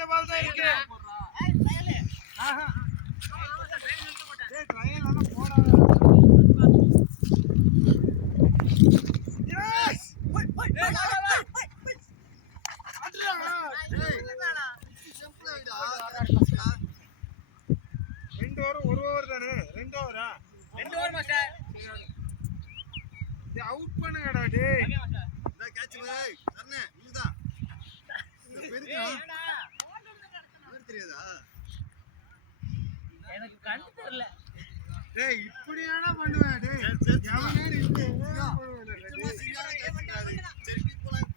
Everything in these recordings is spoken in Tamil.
அடிச்ச பால் தான் இருக்கு. ட்ரையல் எல்லாம் போடாத. எஸ் ரெண்டு ஓவர் ஒரு ஓவர் தானே? 2 ஓவரா? 2 ஓவர் மாஸ்டர். இது அவுட் பண்ணுங்கடா டேய். இந்த கேட்ச் பாய் சர்னே இதுதான். ஏடா தெரியாதா? எனக்கு கண்ணு தெரியல. டேய் இப்படியாடா பண்ணுவே டேய். எவனே நின்னு என்ன பண்ணுவே டேய். சரி போலாம்.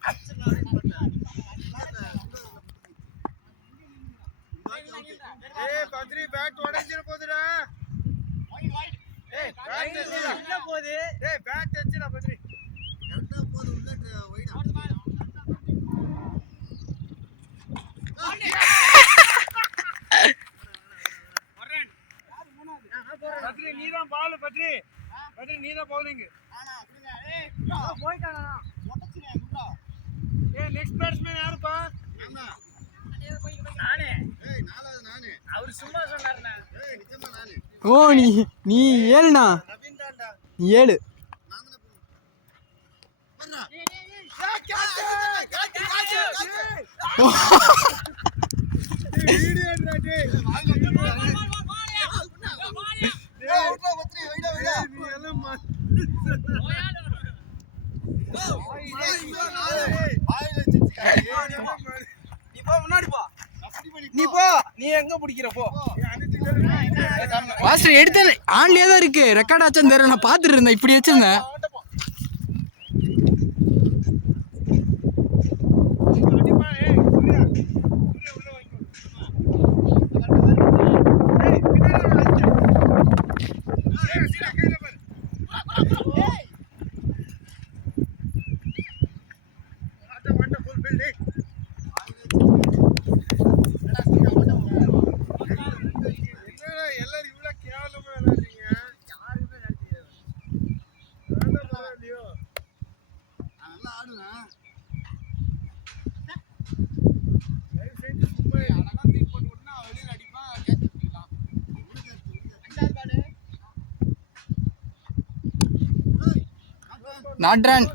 ஏய் பத்ரி பேட் உடைஞ்சிர போதுடா. ஏய் பேட் என்ன போகுது? ஏய் பேட் டச்சுடா பத்ரி. கரெக்ட்டா போடு உள்ள வைடா. வரேன். பத்ரி நீதான் பால் பத்ரி. பத்ரி நீதான் பவுலிங். ஆனா ஏய் போய்ட்டானா? உடைச்சிரேன் குட்ரா. ஏய் நெக்ஸ்ட் பேட்ஸ்மேன் யாருப்பா? நானா. நானே. ஏய் நாலாவது நானே. அவர் சும்மா சொன்னாருனா. ஏய் நிஜமா நானே. ஓ நீ 7ண்ணா. நவீன் தான்டா. 7. நான் தான போறேன். வர்றா. வீடியோ எடுடா டேய். டேய் அவுட்ரா பத்ரி வைடா வைடா. நீ எல்லாம் போயால. வாயில சிச்சி. நீ போ முன்னாடி போ. நீ போ. நீ எங்க பிடிக்கிற போ. மாஸ்டர் எடுத்தேன் ஆன்லயே தான் இருக்கு. ரெக்கார்ட் ஆச்சுன்னு தெரியல. நான் பார்த்துட்டு இருந்தேன். இப்படி வச்சிருந்தேன். எல்லாரும் இவ்வளவு கேவலமா விளையாடுறீங்க. யாருமே நடிக்கிறது நல்லா ஆடுவேன். அழகா தூக்கி போட்டு விட்டுனா வெளியில அடிப்பான். கேட்ச் எடுத்துக்கலாம். Not run.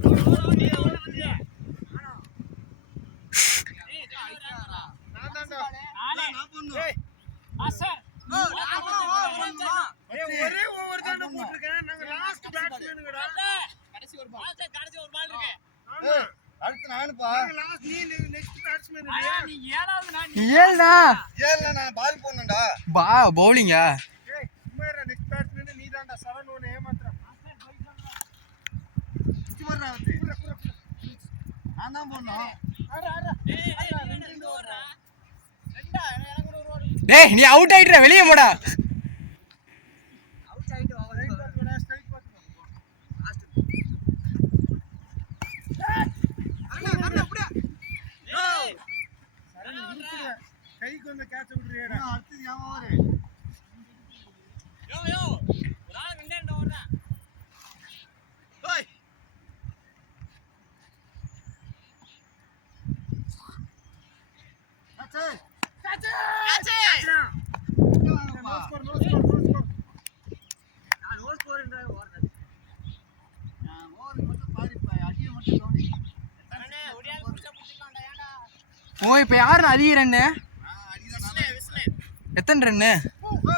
ஒரே ஓவர் தான போட்டுருக்கேன். நாங்க லாஸ்ட் பேட்ஸ்மேனுங்கடா. கடைசி ஒரு பால் இருக்கு. ஆமா அடுத்து நானுப்பா. லாஸ்ட் நீ நெக்ஸ்ட் பேட்ஸ்மேன் இல்லையா? நீ 7வது நான். 7ண்ணா. 7ல நான் பால் போடணும்டா. பவுலிங்கா? ஏய் சும்மாடா நெக்ஸ்ட் பேட்ஸ்மேன் நீதான்டா. 7 1 ஏமாத்றா. சுத்தி வர்றா வந்து. நான் தான் போடணும். ஏய் 2 ஓவரா. ரெண்டா எனக்கு ஒரு ஓவர். டேய் நீ அவுட் ஆயிடுற. வெளிய போடா. அவுட் ஆயிட்டு ரைட் போடா. ஸ்ட்ரைக் போடு. லாஸ்ட். அண்ணா அப்படியே. ஏய் சரண் நிறுத்துற. கைக்கு வந்து கேட்ச் விடுறியேடா. அடுத்து யாவ ஓவர். யோ ஒரு ஆளு ரெண்டே ஓவரா. ஓய் Catch! No score. நான் no score என்ற ஓடுறது. நான் ஓவர் மட்டும் பாரிப்பா. அடிய மட்டும் கவனி. சரணே ஒடியா புடிச்சா புடிக்கலாம்டா ஏண்டா. ஓ இப்போ யாரு அதிக ரன்னு? விஸ்லே. எத்தனை ரன்னு? ஓகே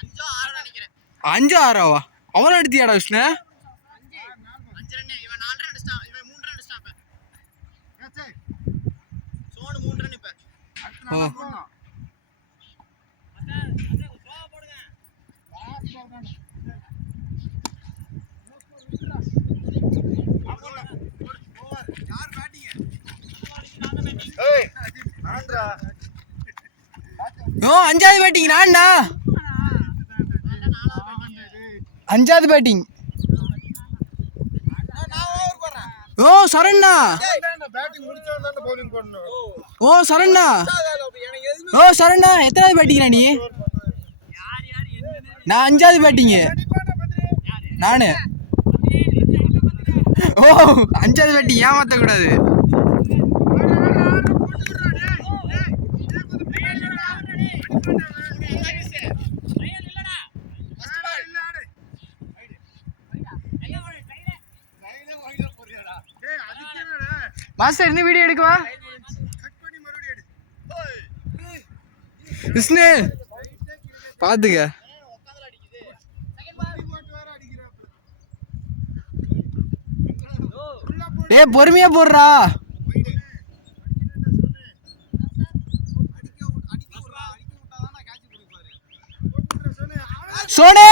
5 6 நினைக்கிறேன். 5 6வா? அவன எடுத்தியாடா விஷ்ணு? 5 ரன். இவன் 4 ரன் அடிச்சான். இவன் 3 ரன் அடிச்சான் இப்ப. கேட்ச். சோடு 3 ரன் இப்ப. அடுத்து நான் போறோம். அத ஸ்லோவா போடுங்க. பாஸ் போடுங்க. ஓவர். யார் பேட்டிங்? ஏய் ஆந்திரா. ஓ 5வது பேட்டிங் நான்டா. 5வது பேட்டிங். நான் ஓவர் போறேன். ஓ சரண்ணா. பேட்டிங் முடிச்சவன் தான் பவுலிங் பண்ணனும். ஓ சரண்ணா. ஓ சரண்ணா எத்தனாவது பேட்டிங் நீ? நான் 5வது பேட்டிங். நானு. ஓ 5வது பேட்டிங் ஏமாத்த கூடாது. மாஸ்டர் என்ன வீடியோ எடுக்கவா கட் பண்ணி மறுபடியும் எடு. விஷ்ணு பாத்துக்க டேய் பொறுமையா போடுறா சோனே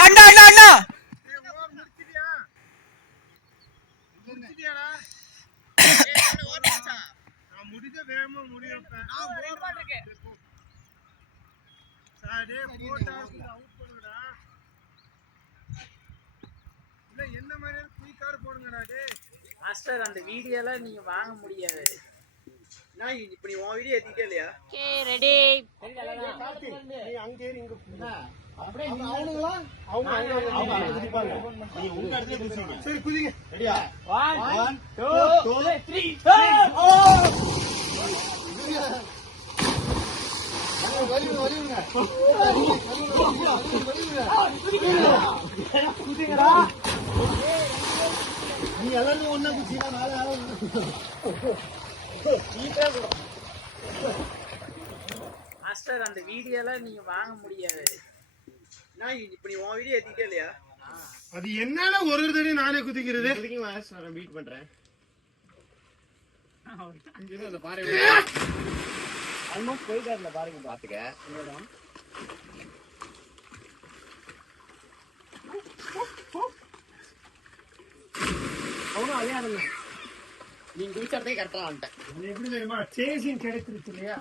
அண்ணா அண்ணா அண்ணா முடிஞ்ச வேகமா முடியும் என்ன மாதிரி குயிக்கார் போடுங்கடா மாஸ்டர் அந்த வீடியோலாம் நீங்க வாங்க முடியாது. நான் இப்ப நீ உன் வீடியோ ஏத்திட்டே இல்லையா? ஓகே ரெடி நீ அங்க ஏறி இங்க அப்படியே அவங்க குதிப்பாங்க. நீ உங்க இடத்துல குதிங்க. சரி குதிங்க. ரெடியா? 1 2 3 ஓ நீ எல்லாரும் ஒண்ணா குதிச்சா நாலு மாஸ்டர் அந்த வீடியோலாம் நீங்க வாங்க முடியாது. நான் இப்ப நீ உன் வீடியோ ஏத்திட்டே இல்லையா? அது என்னன்னா ஒரு தடவை நானே குதிக்கிறது நான் பீட் பண்றேன். ஆல்மோஸ்ட் போயிட்டாருல பாருங்க பாத்துக்க. அவனும் அதே ஆடுங்க. நீங்க குதிச்சதே கரெக்டா வந்துட்டேன். எப்படி தெரியுமா சேசிங் கிடைச்சிருச்சு இல்லையா?